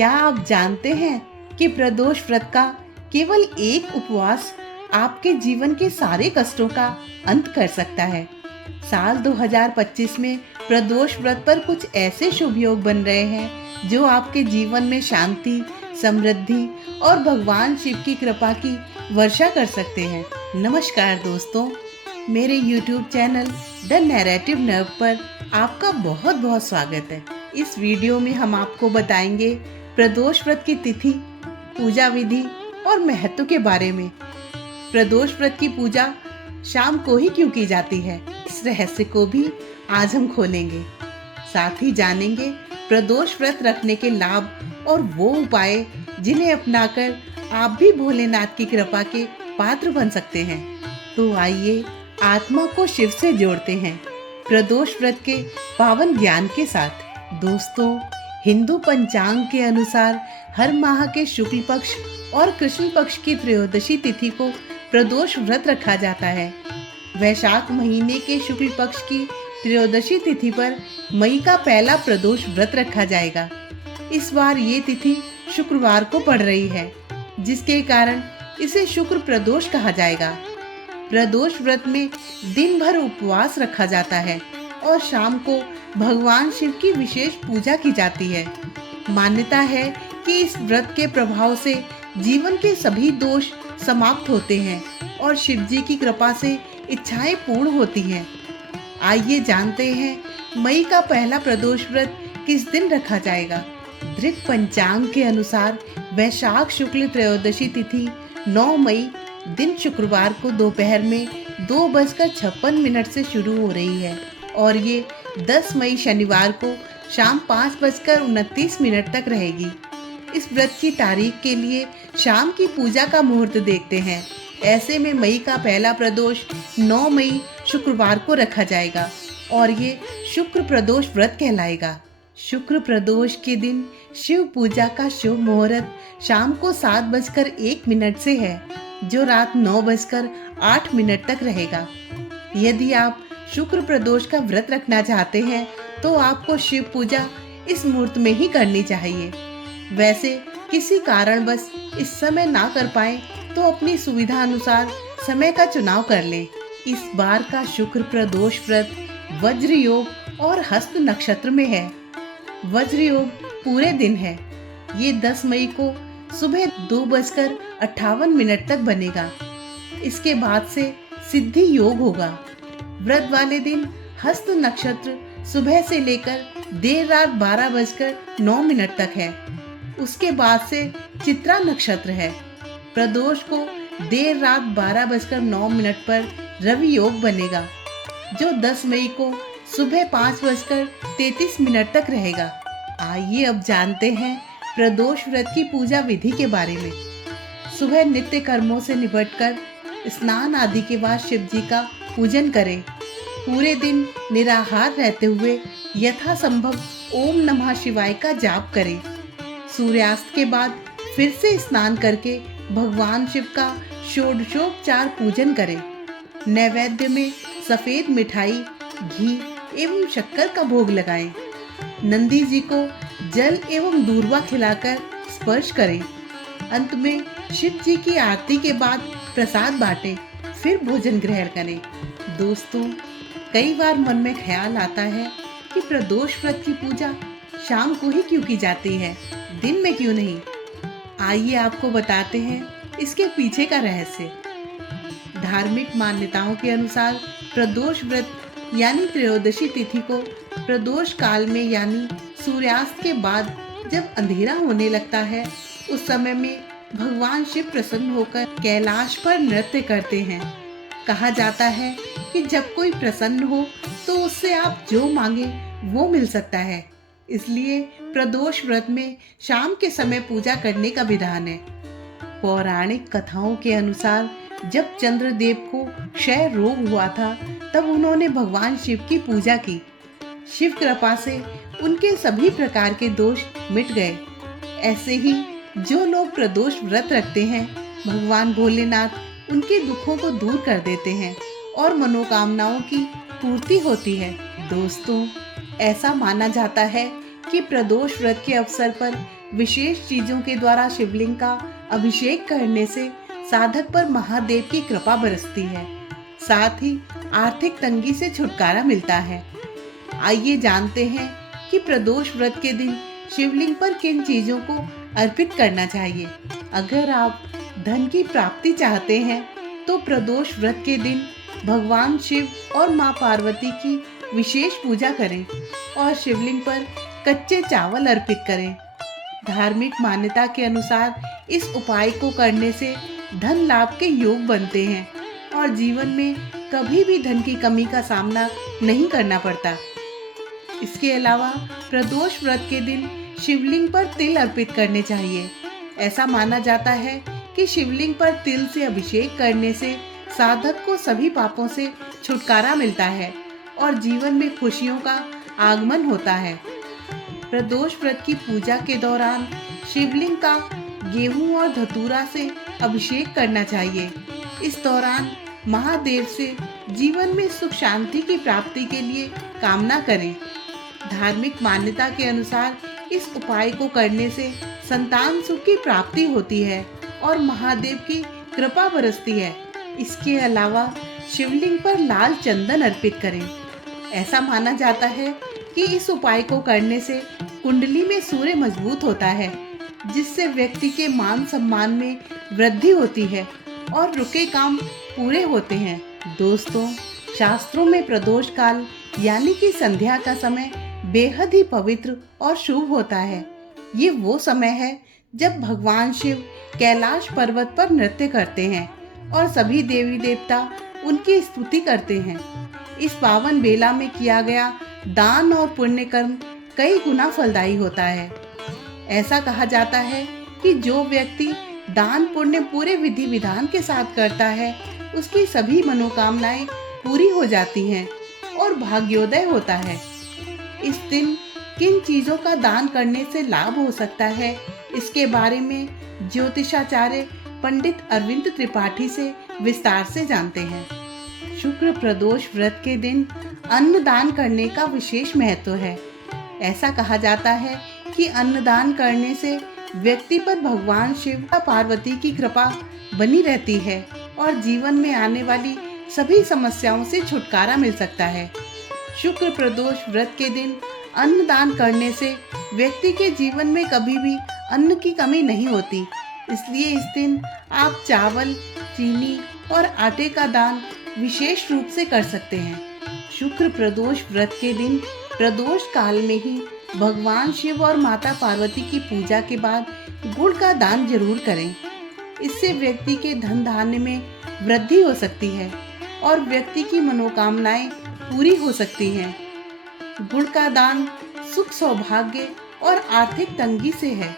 क्या आप जानते हैं कि प्रदोष व्रत का केवल एक उपवास आपके जीवन के सारे कष्टों का अंत कर सकता है। साल 2025 में प्रदोष व्रत पर कुछ ऐसे शुभ योग बन रहे हैं जो आपके जीवन में शांति, समृद्धि और भगवान शिव की कृपा की वर्षा कर सकते हैं। नमस्कार दोस्तों, मेरे YouTube channel the narrative nerve पर आपका बहुत बहुत स्वागत है। इस वीडियो में हम आपको बताएंगे प्रदोष व्रत की तिथि, पूजा विधि और महत्व के बारे में। प्रदोष व्रत की पूजा शाम को ही क्यों की जाती है, इस रहस्य को भी आज हम खोलेंगे। साथ ही जानेंगे प्रदोष व्रत रखने के लाभ और वो उपाय जिन्हें अपनाकर आप भी भोलेनाथ की कृपा के पात्र बन सकते हैं। तो आइए आत्मा को शिव से जोड़ते हैं प्रदोष व्रत के पावन ज्ञान के साथ। दोस्तों, हिंदू पंचांग के अनुसार हर माह के शुक्ल पक्ष और कृष्ण पक्ष की त्रयोदशी तिथि को प्रदोष व्रत रखा जाता है। वैशाख महीने के शुक्ल पक्ष की त्रयोदशी तिथि पर मई का पहला प्रदोष व्रत रखा जाएगा। इस बार ये तिथि शुक्रवार को पड़ रही है, जिसके कारण इसे शुक्र प्रदोष कहा जाएगा। प्रदोष व्रत में दिन भर उपवास रखा जाता है और शाम को भगवान शिव की विशेष पूजा की जाती है। मान्यता है कि इस व्रत के प्रभाव से जीवन के सभी दोष समाप्त होते हैं और शिव जी की कृपा से इच्छाएं पूर्ण होती हैं। आइए जानते हैं मई का पहला प्रदोष व्रत किस दिन रखा जाएगा। दृक पंचांग के अनुसार वैशाख शुक्ल त्रयोदशी तिथि 9 मई दिन शुक्रवार को दोपहर में 2:56 से शुरू हो रही है और ये 10 मई शनिवार को शाम 5:29 तक रहेगी। इस व्रत की तारीख के लिए शाम की पूजा का मुहूर्त देखते हैं। ऐसे में मई का पहला प्रदोष 9 मई शुक्रवार को रखा जाएगा और ये शुक्र प्रदोष व्रत कहलाएगा। शुक्र प्रदोष के दिन शिव पूजा का शुभ मुहूर्त शाम को 7:01 से है, जो रात 9:08 तक रहेगा। यदि आप शुक्र प्रदोष का व्रत रखना चाहते हैं तो आपको शिव पूजा इस मुहूर्त में ही करनी चाहिए। वैसे किसी कारणवश इस समय ना कर पाए तो अपनी सुविधा अनुसार समय का चुनाव कर लें। इस बार का शुक्र प्रदोष व्रत वज्र योग और हस्त नक्षत्र में है। वज्र योग पूरे दिन है। ये 10 मई को सुबह 2:58 तक बनेगा। इसके बाद से सिद्धि योग होगा। व्रत वाले दिन हस्त नक्षत्र सुबह से लेकर देर रात 12:09 तक है। उसके बाद से चित्रा नक्षत्र है। प्रदोष को देर रात 12:09 पर रवि योग बनेगा, जो 10 मई को सुबह 5:33 तक रहेगा। आइए अब जानते हैं प्रदोष व्रत की पूजा विधि के बारे में। सुबह नित्य कर्मों से निपटकर स्नान आदि के बाद शिव जी का पूजन करें। पूरे दिन निराहार रहते हुए यथासंभव ओम नमः शिवाय का जाप करें। सूर्यास्त के बाद फिर से स्नान करके भगवान शिव का षोडशोपचार पूजन करें। नैवेद्य में सफेद मिठाई, घी एवं शक्कर का भोग लगाएं। नंदी जी को जल एवं दूर्वा खिलाकर स्पर्श करें। अंत में शिव जी की आरती के बाद प्रसाद बांटें, फिर भोजन ग्रहण करें। दोस्तों, कई बार मन में ख्याल आता है कि प्रदोष व्रत की पूजा शाम को ही क्यों की जाती है, दिन में क्यों नहीं। आइए आपको बताते हैं इसके पीछे का रहस्य। धार्मिक मान्यताओं के अनुसार प्रदोष व्रत यानी त्रयोदशी तिथि को प्रदोष काल में यानी सूर्यास्त के बाद जब अंधेरा होने लगता है, उस समय में भगवान शिव प्रसन्न होकर कैलाश पर नृत्य करते हैं। कहा जाता है कि जब कोई प्रसन्न हो तो उससे आप जो मांगे वो मिल सकता है। इसलिए प्रदोष व्रत में शाम के समय पूजा करने का विधान है। पौराणिक कथाओं के अनुसार जब चंद्रदेव को क्षय रोग हुआ था, तब उन्होंने भगवान शिव की पूजा की। शिव कृपा से उनके सभी प्रकार के दोष मिट गए। ऐसे ही जो लोग प्रदोष व्रत रखते हैं, भगवान भोलेनाथ उनके दुखों को दूर कर देते हैं और मनोकामनाओं की पूर्ति होती है। दोस्तों, ऐसा माना जाता है कि प्रदोष व्रत के अवसर पर विशेष चीजों के द्वारा शिवलिंग का अभिषेक करने से साधक पर महादेव की कृपा बरसती है। साथ ही आर्थिक तंगी से छुटकारा मिलता है। आइए जानते हैं कि प्रदोष व्रत के दिन शिवलिंग पर किन चीजों को अर्पित करना चाहिए। अगर आप धन की प्राप्ति चाहते हैं तो प्रदोष व्रत के दिन भगवान शिव और मां पार्वती की विशेष पूजा करें और शिवलिंग पर कच्चे चावल अर्पित करें। धार्मिक मान्यता के अनुसार इस उपाय को करने से धन लाभ के योग बनते हैं और जीवन में कभी भी धन की कमी का सामना नहीं करना पड़ता। इसके अलावा प्रदोष व्रत के दिन शिवलिंग पर तिल अर्पित करने चाहिए। ऐसा माना जाता है कि शिवलिंग पर तिल से अभिषेक करने से साधक को सभी पापों से छुटकारा मिलता है और जीवन में खुशियों का आगमन होता है। प्रदोष व्रत की पूजा के दौरान शिवलिंग का गेहूं और धतूरा से अभिषेक करना चाहिए। इस दौरान महादेव से जीवन में सुख शांति की प्राप्ति के लिए कामना करें। धार्मिक मान्यता के अनुसार इस उपाय को करने से संतान सुख की प्राप्ति होती है और महादेव की कृपा बरसती है। इसके अलावा शिवलिंग पर लाल चंदन अर्पित करें। ऐसा माना जाता है कि इस उपाय को करने से कुंडली में सूर्य मजबूत होता है, जिससे व्यक्ति के मान सम्मान में वृद्धि होती है और रुके काम पूरे होते हैं। दोस्तों, शास्त्रों में प्रदोष काल यानी कि संध्या का समय बेहद ही पवित्र और शुभ होता है। ये वो समय है जब भगवान शिव कैलाश पर्वत पर नृत्य करते हैं और सभी देवी देवता उनकी स्तुति करते हैं। इस पावन बेला में किया गया दान और पुण्य कर्म कई गुना फलदायी होता है। ऐसा कहा जाता है कि जो व्यक्ति दान पुण्य पूरे विधि विधान के साथ करता है, उसकी सभी मनोकामनाएं पूरी हो जाती हैं और भाग्योदय होता है। इस दिन किन चीजों का दान करने से लाभ हो सकता है, इसके बारे में ज्योतिषाचार्य पंडित अरविंद त्रिपाठी से विस्तार से जानते हैं। शुक्र प्रदोष व्रत के दिन अन्न दान करने का विशेष महत्व है। ऐसा कहा जाता है कि अन्न दान करने से व्यक्ति पर भगवान शिव और पार्वती की कृपा बनी रहती है और जीवन में आने वाली सभी समस्याओं से छुटकारा मिल सकता है। शुक्र प्रदोष व्रत के दिन अन्न दान करने से व्यक्ति के जीवन में कभी भी अन्न की कमी नहीं होती। इसलिए इस दिन आप चावल, चीनी और आटे का दान विशेष रूप से कर सकते हैं। शुक्र प्रदोष व्रत के दिन प्रदोष काल में ही भगवान शिव और माता पार्वती की पूजा के बाद गुड़ का दान जरूर करें। इससे व्यक्ति के धन धान्य में वृद्धि हो सकती है और व्यक्ति की मनोकामनाएं पूरी हो सकती हैं। गुड़ का दान सुख, सौभाग्य और आर्थिक तंगी से है।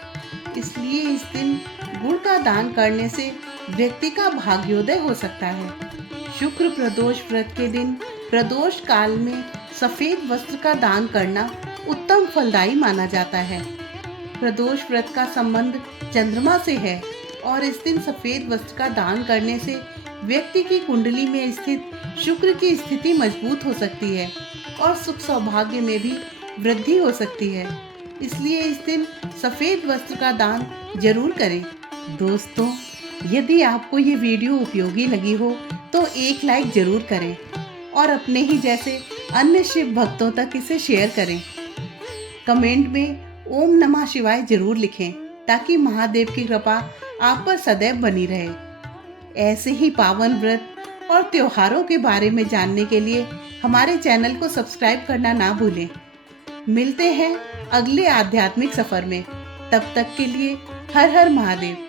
इसलिए इस दिन गुड़ का दान करने से व्यक्ति का भाग्योदय हो सकता है। शुक्र प्रदोष व्रत के दिन प्रदोष काल में सफेद वस्त्र का दान करना उत्तम फलदायी माना जाता है। प्रदोष व्रत का संबंध चंद्रमा से है और इस दिन सफेद वस्त्र का दान करने से व्यक्ति की कुंडली में स्थित शुक्र की स्थिति मजबूत हो सकती है और सुख सौभाग्य में भी वृद्धि हो सकती है। इसलिए इस दिन सफेद वस्त्र का दान जरूर करें। दोस्तों, यदि आपको ये वीडियो उपयोगी लगी हो तो एक लाइक जरूर करें और अपने ही जैसे अन्य शिव भक्तों तक इसे शेयर करें। कमेंट में ओम नमः शिवाय जरूर लिखें ताकि महादेव की कृपा आप पर सदैव बनी रहे। ऐसे ही पावन व्रत और त्योहारों के बारे में जानने के लिए हमारे चैनल को सब्सक्राइब करना ना भूलें। मिलते हैं अगले आध्यात्मिक सफर में। तब तक के लिए हर हर महादेव।